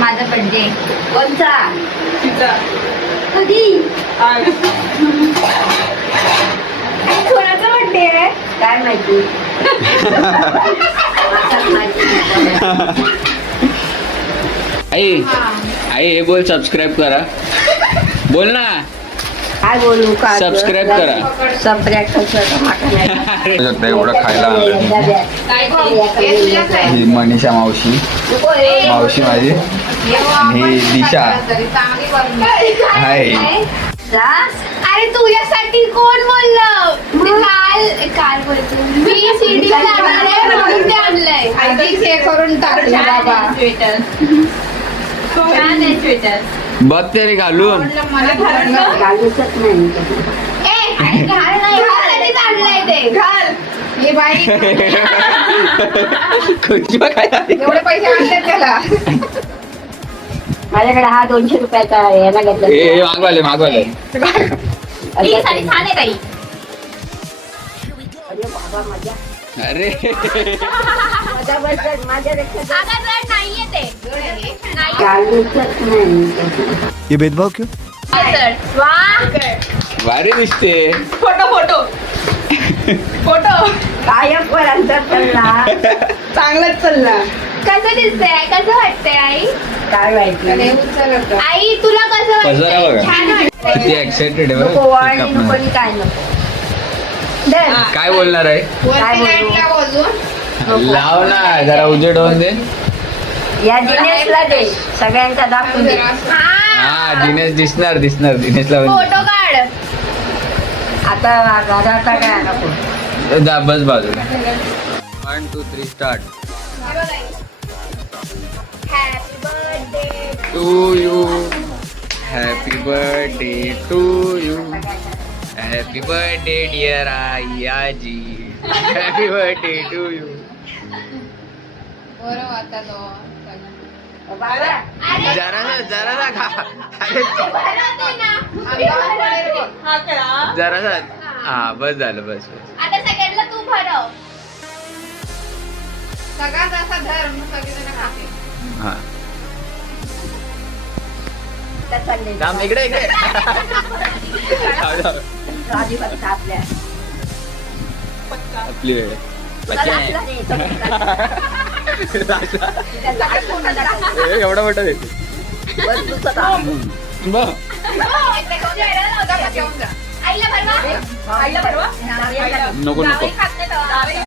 माझा बर्थडे कोणता तिचा कधी आज कोणाचा बर्थडे आहे काय माहिती आई आई हे बोल सबस्क्राईब करा बोल ना काय बोलू का सबस्क्राईब करा सबस्क्राईब एवढं खायला आणलं ही मनीषा मावशी मावशी माझी ही दिशा हाय अरे तुझ्यासाठी कोण बोललं काल काल बोलतो मी सीडी म्हणून ते आणलंय हे करून टाकलं बाबा छान आहे स्वेटर बघ तरी घालून मला घालूचच नाही घाल नाही घालसाठीच आणलंय ते घाल हे बाई एवढे पैसे आणलेत त्याला माझ्याकडे हा 200 रुपयाचा याला घेतला मागवाले मागवाले ही साडी छान आहे ताई अरे बाबा मजा अरे मजा बसत माझ्यापेक्षा आता जर नाहीये ते नाही घालूचच नाही ये भेदभाव क्यों? तर वाह भारी दिसते फोटो फोटो फोटो कायम वर अंतर चालला चांगलाच चालला कसं दिसतंय कसं वाटतंय आई काय माहिती आई तुला कसं पसारा वाटतंय बघा. छान वाटतंय किती एक्साइटेड आहे नको बरं आणि केक नको कापणार. आणि काय नको काय बोलणार आहे काय बोलू? लाव ना जरा उजेड होऊन दे या दिनेशला दे सगळ्यांचा दाखवून दे हा दिनेश दिसणार दिसणार दिनेशला फोटो काढ आता घराचा काय नको बस बाजूला 1 2 3 start happy birthday to you happy birthday to you happy birthday dear आई आजी हॅपी बर्थडे टू यू बरं आता तो जरा जरा खा आता जरा हा बस झालं बस बस सगळ्यांना तू भरव सगळ्यात असा धर्म सगळेजण खाते हा त्या चालले थांब इकडे इकडे अजिबात आपल्या आपली वेळ आहे. तुला लाजला नाही, तो त्याचा काय फोटो दाखव. एवढा मोठा देते बस तुझं काम. बघ आईला भरवा आईला भरवा नको नको खात नाही